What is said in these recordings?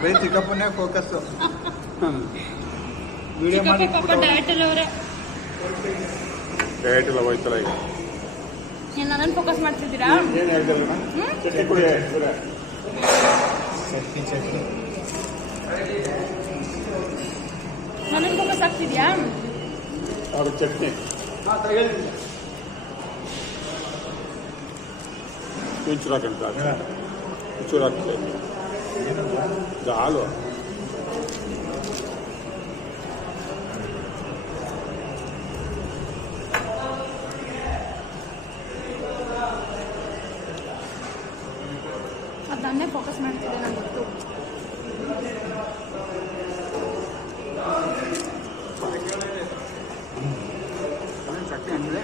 ಬರೀ ಚಿಕ್ಕಪ್ಪನೇ focus. Video ಮಾಡಿ diet ಎಲ್ಲ ಹೋಯ್ತಲ್ಲ ಈಗ. ನನ್ನನ್ನು ಫೋಕಸ್ ಮಾಡ್ತಿದ್ದೀರಾ? ಏನು ಹೇಳ್ತಿಲ್ಲ ಚಟ್ನಿ ಕುಡಿ. ಚಟ್ನಿ ನನ್ನನ್ನು ಫೋಕಸ್ ಆಗ್ತಿದ್ಯಾ? ಅದು ಚಟ್ನಿ ಒಂಚೂರು ಹಾಕಂತ ಒಂಚೂರು ಹಾಕ್ತೇವೆ ಇದು ಹಾಲು. ಅದನ್ನೇ ಫೋಕಸ್ ಮಾಡ್ತಿದ್ದೆ ನಾನು ಗೊತ್ತು. ಚಟ್ನಿ ಅಂದರೆ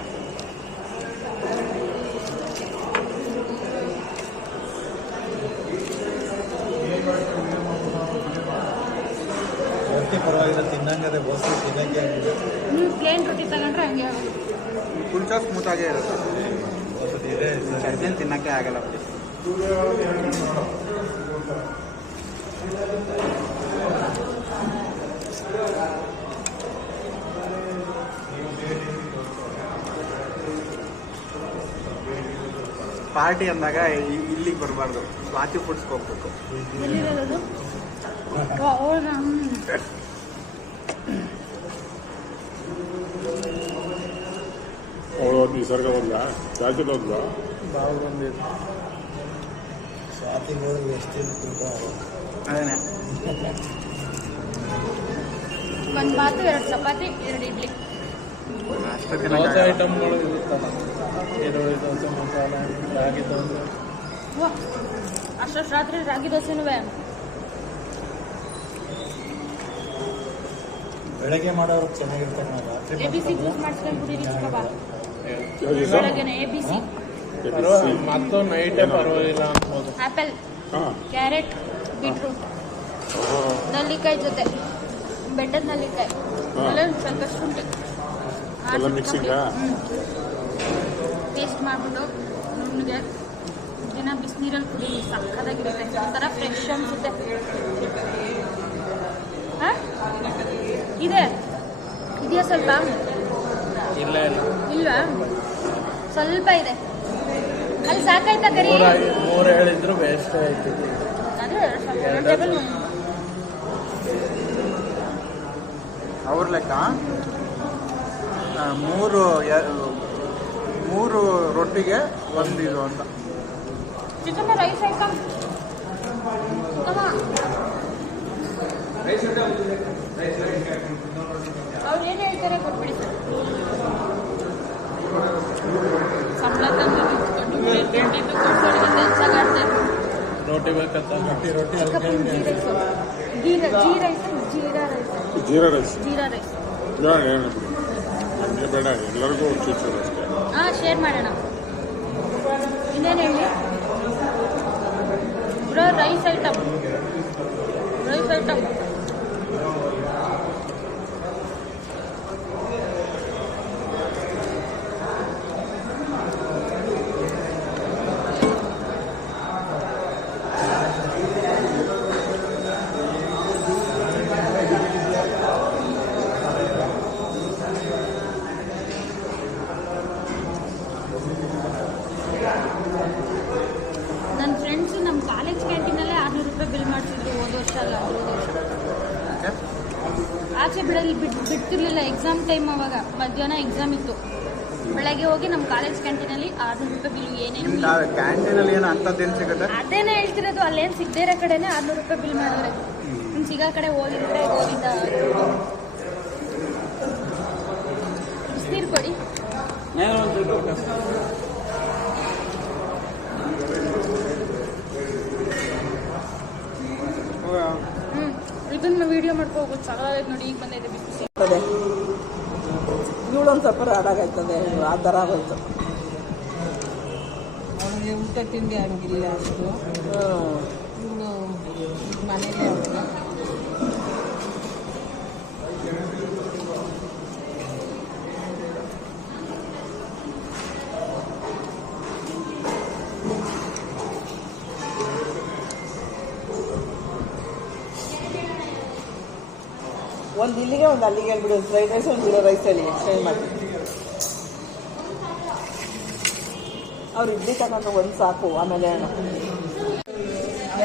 ರೊಟ್ಟಿ ಪರವಾಗಿಲ್ಲ, ತಿನ್ನಂಗದೆ ಬೋಸಿ ತಿನ್ನಂಗೆ ಆಗಿದೆ. ನೀವು ಪ್ಲೇನ್ ರೊಟ್ಟಿ ತಗೊಂಡ್ರೆ ಹಂಗೆ ಆಗೋದು. ಕುಲ್ಚಾ ಸ್ಮೂತಾಗೇ ಇರುತ್ತೆ. ಚಟ್ನಿ ತಿನ್ನೋಕ್ಕೆ ಆಗಲ್ಲ. ಪಾರ್ಟಿ ಅಂದಾಗ ಇಲ್ಲಿಗೆ ಬರಬಾರ್ದು, ಸ್ವಾತಿ ಫುಡ್ಸ್ಗೆ ಹೋಗ್ಬೇಕು. ಎಲ್ಲಿರೋದು? ಅವಳು ನಿಸರ್ಗ ಒಂದ ಜಾಸ್ತಿ ಒಂದ ಬಾವು ಬಂದಿದೆ. ಸ್ವಾತಿಗೆ ಹೋದ್ರೆ ಎಷ್ಟು ಅದೇನೆ. ಒಂದು ಬಾತು, 2 ಚಪಾತಿ, 2 ಇಡ್ಲಿ. ದೋಸೆ ಐಟಮ್ಗಳು ಇರುತ್ತಲ್ಲ, ಈರುಳ್ಳಿ ದೋಸೆ, ಮಸಾಲ, ರಾಗಿ ದೋಸೆ. ಅಷ್ಟು ರಾತ್ರಿ ರಾಗಿ ದೋಸೆನೂ ಬೆಳಗ್ಗೆ ಮಾಡೋರು ಚೆನ್ನಾಗಿರ್ತಕ್ಕಂಥ. ABC ಜ್ಯೂಸ್ ಮಾಡಿಸ್ಕೊಂಡು ಕುಡೀರಿ ಚಿಕ್ಕಪ್ಪ. ಬೆಳಗ್ಗೆನೆ ABC. ಮತ್ತು ನೈಟೇ ಪರವಾಗಿಲ್ಲ ಅನ್ಬೋದು. ಆ್ಯಪಲ್, ಕ್ಯಾರೆಟ್, ಬೀಟ್ರೂಟ್, ನಲ್ಲಿಕಾಯಿ ಜೊತೆ ಬೆಟ್ಟದ ನಲ್ಲಿಕಾಯಿ, ಆಮೇಲೆ ಸ್ವಲ್ಪ ಶುಂಠಿ ಪೇಸ್ಟ್ ಮಾಡಿಬಿಟ್ಟು ನುಣ್ಣಗೆ ದಿನ ಬಿಸಿನೀರಲ್ಲಿ ಕುಡೀರಿ. ಸಕ್ಕತ್ತಾಗಿರುತ್ತೆ, ಒಂಥರ ಫ್ರೆಶ್ ಅನಿಸುತ್ತೆ. ಹಾಂ ಇದೆ ಇದೆಯಾ ಸ್ವಲ್ಪ? ಇಲ್ಲ ಇಲ್ವಾ? ಸ್ವಲ್ಪ ಇದೆ. ಅಲ್ಲಿ ಸಾಕಾಯ್ತಾ ಕರಿ? 3 ಹೇಳಿದ್ರು ವೇಸ್ಟ್ ಆಯ್ತು. ಟೇಬಲ್ ಅವ್ರ ಲೆಕ್ಕ 3 ರೊಟ್ಟಿಗೆ 1 ಇದು ಅಂತ. ಚಿಕ್ಕಮ್ಮ ರೈಸ್ ಐಟಮ್ ಅವ್ರು ಏನು ಹೇಳ್ತಾರೆ ಕೊಟ್ಬಿಡಿ ಸರ್. ಸಂಬಳ ತಂದು ತಿಂಡಿದ್ದು ಕೊಡ್ತಾರೆ. ರೋಟಿ ಬೇಕಂತ ರೊಟ್ಟಿ ಜೀರಾ ರೈಸ್ ಜೀರಾ ರೈಸ್ ಬೇಡ ಎಲ್ಲರಿಗೂ ಚೂಚೂರು ಅಷ್ಟೇ. ಹಾಂ, ಶೇರ್ ಮಾಡೋಣ. ಇನ್ನೇನು ಹೇಳಿ ಬ್ರೋ? ರೈಸ್ ಐಟಮ್ ನನ್ನ ಫ್ರೆಂಡ್ಸು ನಮ್ಮ ಕಾಲೇಜ್ ಕ್ಯಾಂಟೀನಲ್ಲೇ 600 ರೂಪಾಯಿ ಬಿಲ್ ಮಾಡ್ತಿದ್ರು. ಹೋದ ವರ್ಷ ಅಲ್ಲ, ಹೋದ ವರ್ಷ ಆಚೆ ಬಿಡ್ತಿರ್ಲಿಲ್ಲ. ಎಕ್ಸಾಮ್ ಟೈಮ್ ಅವಾಗ ಮಧ್ಯಾಹ್ನ ಎಕ್ಸಾಮ್ ಇತ್ತು. ಬೆಳಗ್ಗೆ ಹೋಗಿ ನಮ್ಮ ಕಾಲೇಜ್ ಕ್ಯಾಂಟೀನಲ್ಲಿ 600 ರೂಪಾಯಿ ಬಿಲ್. ಏನೇನು ಕ್ಯಾಂಟೀನಲ್ಲಿ ಏನು ಅಂತದ್ದೇನು ಸಿಗುತ್ತೆ? ಅದೇನೇ ಹೇಳ್ತಿರೋದು. ಅಲ್ಲೇನು ಸಿಗದೇ ಇರೋ ಕಡೆನೇ 600 ರೂಪಾಯಿ ಬಿಲ್ ಮಾಡಿದ್ರೆ. ಸಿಗೋ ಕಡೆ ಹೋಗಿದ್ರೆ ಗೋವಿಂದ. ಬಿಸಿನೀರು ಕೊಡಿ. ಇದನ್ನ ವಿಡಿಯೋ ಮಾಡ್ಕೊ ಹೋಗೋದು ಸಾಕಾಗೈತೆ ನೋಡಿ. ಈಗ ಬಂದೈತೆ ಬಿಸಿ. ಇವಳೊಂದು ಸ್ವಲ್ಪ ರಾಡಾಗೈತದೆ, ಆ ಥರ ಆಗೋಯ್ತು. ಅವನಿಗೆ ಊಟ ತಿಂಡಿ ಹಂಗಿಲ್ಲ ಅಷ್ಟು. ಇವಳು ಮನೇಲಿ ಒಂದು ಇಲ್ಲಿಗೆ ಒಂದು ಅಲ್ಲಿಗೆ ಹೇಳ್ಬಿಡು, ಒಂದು ಫ್ರೈಡ್ ರೈಸ್ ಒಂದು ಜೀರಾ ರೈಸ್ ಹೇಳಿ ಎಕ್ಸ್ಚೇಂಜ್ ಮಾಡಿ. ಅವ್ರು ಇಡ್ಲಿ ತಗೊಂಡು ಒಂದು ಸಾಕು, ಆಮೇಲೆ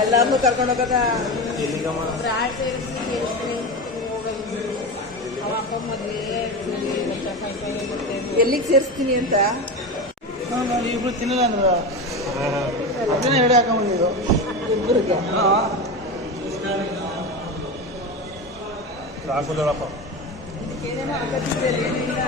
ಎಲ್ಲರನ್ನೂ ಕರ್ಕೊಂಡು ಹೋಗೋದ. ಎಲ್ಲಿಗೆ ಸೇರಿಸ್ತೀನಿ ಅಂತ ನಾನು ಇಬ್ರು ತಿನ್ನಲ್ಲ ಅಂದ್ರೆ ಅದನ್ನೇ ರೆಡಿ ಹಾಕೊಂಡ್ಬಂದಿದ್ದು ಇಬ್ಬರಿಗೆ. ಸಾಕುದಳಪ್ಪ ಏನೇನೋ ಹಾಕಿದ್ರೆ ಏನಿಲ್ಲ.